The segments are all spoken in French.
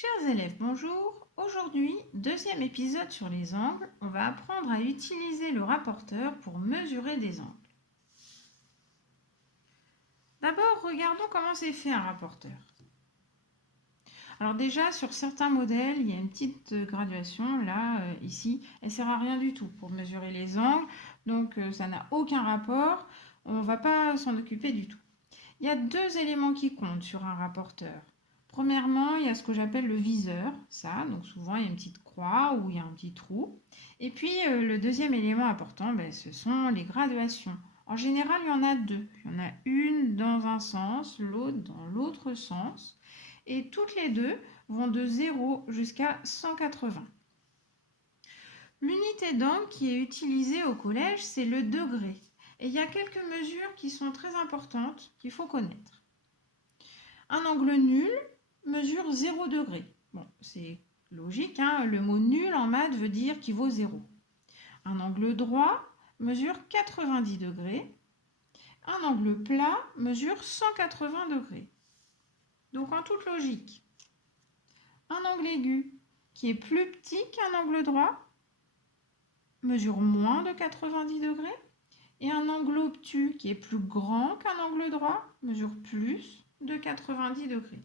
Chers élèves, bonjour. Aujourd'hui, deuxième épisode sur les angles, on va apprendre à utiliser le rapporteur pour mesurer des angles. D'abord, regardons comment c'est fait un rapporteur. Alors déjà, sur certains modèles, il y a une petite graduation, là, ici, elle ne sert à rien du tout pour mesurer les angles, donc ça n'a aucun rapport, on ne va pas s'en occuper du tout. Il y a deux éléments qui comptent sur un rapporteur. Premièrement, il y a ce que j'appelle le viseur, ça, donc souvent il y a une petite croix ou il y a un petit trou. Et puis le deuxième élément important, ce sont les graduations. En général, il y en a deux. Il y en a une dans un sens, l'autre dans l'autre sens. Et toutes les deux vont de 0 jusqu'à 180. L'unité d'angle qui est utilisée au collège, c'est le degré. Et il y a quelques mesures qui sont très importantes qu'il faut connaître. Un angle nul mesure 0 degré. Bon, c'est logique, hein, le mot nul en maths veut dire qu'il vaut 0. Un angle droit mesure 90 degrés. Un angle plat mesure 180 degrés. Donc en toute logique, un angle aigu qui est plus petit qu'un angle droit mesure moins de 90 degrés. Et un angle obtus qui est plus grand qu'un angle droit mesure plus de 90 degrés.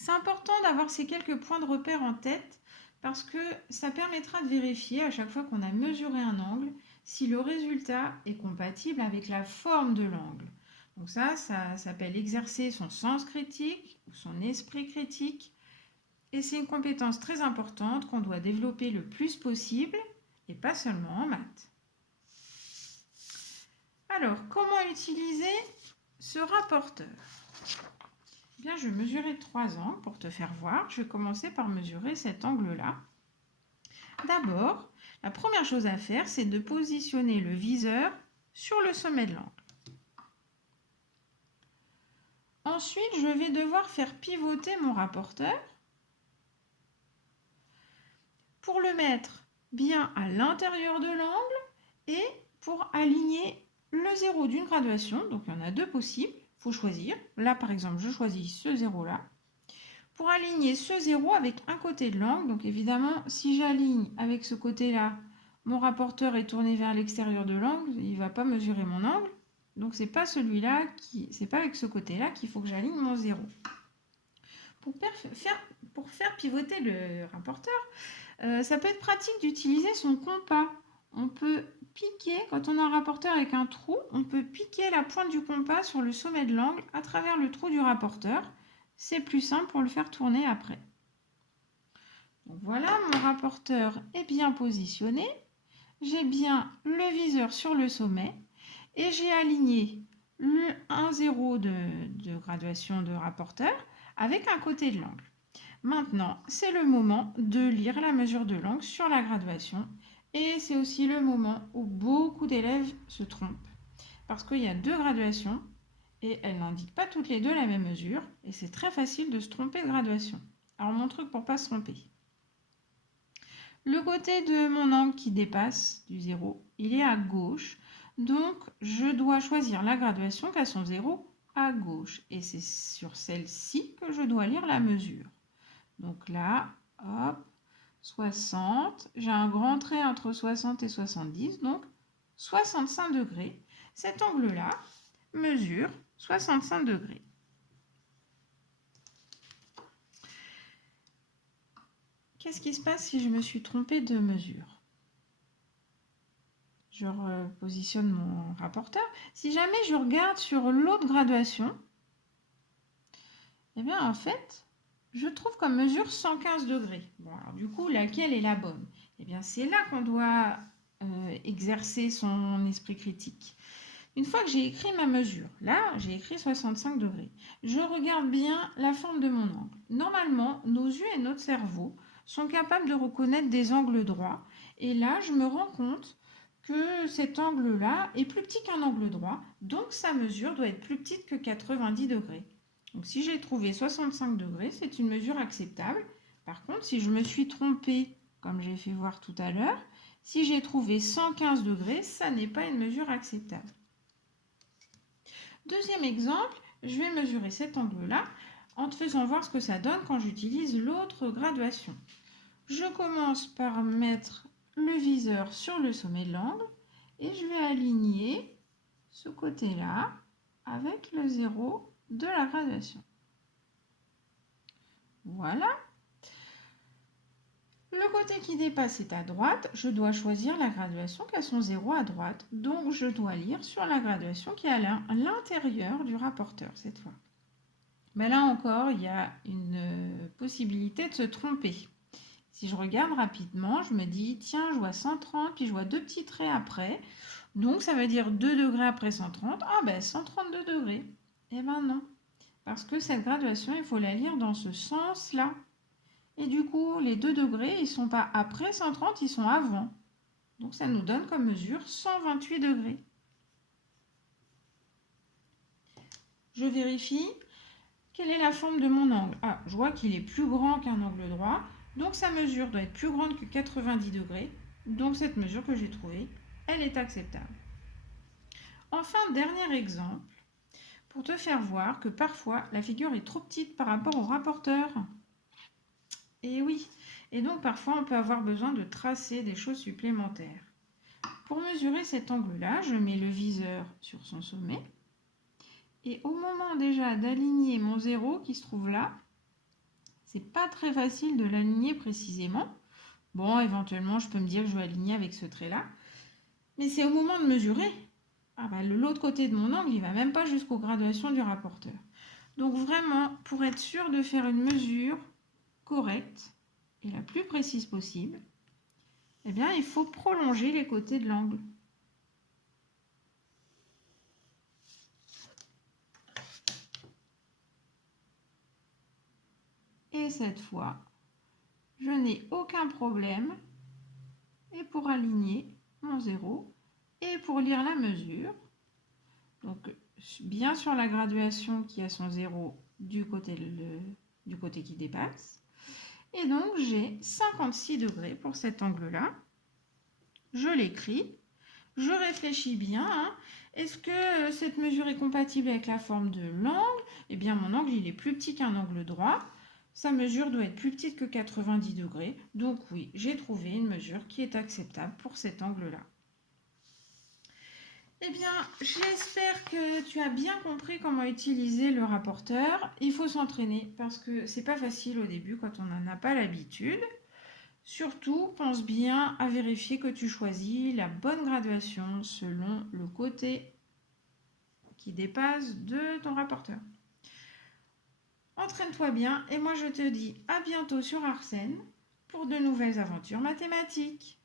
C'est important d'avoir ces quelques points de repère en tête parce que ça permettra de vérifier à chaque fois qu'on a mesuré un angle si le résultat est compatible avec la forme de l'angle. Donc ça s'appelle exercer son sens critique ou son esprit critique. Et c'est une compétence très importante qu'on doit développer le plus possible et pas seulement en maths. Alors, comment utiliser ce rapporteur ? Eh bien, je vais mesurer 3 angles pour te faire voir. Je vais commencer par mesurer cet angle-là. D'abord, la première chose à faire, c'est de positionner le viseur sur le sommet de l'angle. Ensuite, je vais devoir faire pivoter mon rapporteur pour le mettre bien à l'intérieur de l'angle et pour aligner le 0 d'une graduation. Donc, il y en a deux possibles. Il faut choisir. Là, par exemple, je choisis ce 0-là. Pour aligner ce 0 avec un côté de l'angle, donc évidemment, si j'aligne avec ce côté-là, mon rapporteur est tourné vers l'extérieur de l'angle, il ne va pas mesurer mon angle. Donc, c'est pas celui-là, c'est pas avec ce côté-là qu'il faut que j'aligne mon 0. Pour faire pivoter le rapporteur, ça peut être pratique d'utiliser son compas. On peut piquer, quand on a un rapporteur avec un trou, on peut piquer la pointe du compas sur le sommet de l'angle à travers le trou du rapporteur. C'est plus simple pour le faire tourner après. Donc voilà, mon rapporteur est bien positionné. J'ai bien le viseur sur le sommet et j'ai aligné le 1,0 de graduation de rapporteur avec un côté de l'angle. Maintenant, c'est le moment de lire la mesure de l'angle sur la graduation. Et c'est aussi le moment où beaucoup d'élèves se trompent. Parce qu'il y a deux graduations et elles n'indiquent pas toutes les deux la même mesure. Et c'est très facile de se tromper de graduation. Alors mon truc pour ne pas se tromper. Le côté de mon angle qui dépasse du 0, il est à gauche. Donc je dois choisir la graduation qui a son 0 à gauche. Et c'est sur celle-ci que je dois lire la mesure. Donc là, hop. 60, j'ai un grand trait entre 60 et 70, donc 65 degrés. Cet angle-là mesure 65 degrés. Qu'est-ce qui se passe si je me suis trompée de mesure? Je repositionne mon rapporteur. Si jamais je regarde sur l'autre graduation, eh bien en fait, je trouve comme mesure 115 degrés. Bon, alors du coup, laquelle est la bonne? Eh bien, c'est là qu'on doit exercer son esprit critique. Une fois que j'ai écrit ma mesure, là, j'ai écrit 65 degrés. Je regarde bien la forme de mon angle. Normalement, nos yeux et notre cerveau sont capables de reconnaître des angles droits. Et là, je me rends compte que cet angle-là est plus petit qu'un angle droit. Donc, sa mesure doit être plus petite que 90 degrés. Donc, si j'ai trouvé 65 degrés, c'est une mesure acceptable. Par contre, si je me suis trompée, comme j'ai fait voir tout à l'heure, si j'ai trouvé 115 degrés, ça n'est pas une mesure acceptable. Deuxième exemple, je vais mesurer cet angle-là en te faisant voir ce que ça donne quand j'utilise l'autre graduation. Je commence par mettre le viseur sur le sommet de l'angle et je vais aligner ce côté-là avec le 0 de la graduation. Voilà. Le côté qui dépasse est à droite. Je dois choisir la graduation qui a son 0 à droite. Donc, je dois lire sur la graduation qui est à l'intérieur du rapporteur cette fois. Mais là encore, il y a une possibilité de se tromper. Si je regarde rapidement, je me dis, tiens, je vois 130, puis je vois deux petits traits après. Donc, ça veut dire 2 degrés après 130. Ah ben, 132 degrés. Eh ben non. Parce que cette graduation, il faut la lire dans ce sens-là. Et du coup, les 2 degrés, ils ne sont pas après 130, ils sont avant. Donc, ça nous donne comme mesure 128 degrés. Je vérifie. Quelle est la forme de mon angle? Ah, je vois qu'il est plus grand qu'un angle droit. Donc, sa mesure doit être plus grande que 90 degrés. Donc, cette mesure que j'ai trouvée, elle est acceptable. Enfin, dernier exemple, pour te faire voir que parfois, la figure est trop petite par rapport au rapporteur. Et oui, et donc parfois, on peut avoir besoin de tracer des choses supplémentaires. Pour mesurer cet angle-là, je mets le viseur sur son sommet. Et au moment déjà d'aligner mon 0 qui se trouve là, c'est pas très facile de l'aligner précisément. Bon, éventuellement, je peux me dire que je vais aligner avec ce trait-là. Mais c'est au moment de mesurer. Ah bah, l'autre côté de mon angle, il ne va même pas jusqu'aux graduations du rapporteur. Donc vraiment, pour être sûr de faire une mesure correcte et la plus précise possible, eh bien, il faut prolonger les côtés de l'angle. Et cette fois, je n'ai aucun problème et pour aligner mon 0 et pour lire la mesure. Donc, bien sur la graduation qui a son 0 du côté qui dépasse. Et donc, j'ai 56 degrés pour cet angle-là. Je l'écris. Je réfléchis bien. Hein. Est-ce que cette mesure est compatible avec la forme de l'angle? Eh bien, mon angle, il est plus petit qu'un angle droit. Sa mesure doit être plus petite que 90 degrés. Donc oui, j'ai trouvé une mesure qui est acceptable pour cet angle-là. Eh bien, j'espère que tu as bien compris comment utiliser le rapporteur. Il faut s'entraîner parce que c'est pas facile au début quand on n'en a pas l'habitude. Surtout, pense bien à vérifier que tu choisis la bonne graduation selon le côté qui dépasse de ton rapporteur. Entraîne-toi bien et moi je te dis à bientôt sur Arsène pour de nouvelles aventures mathématiques.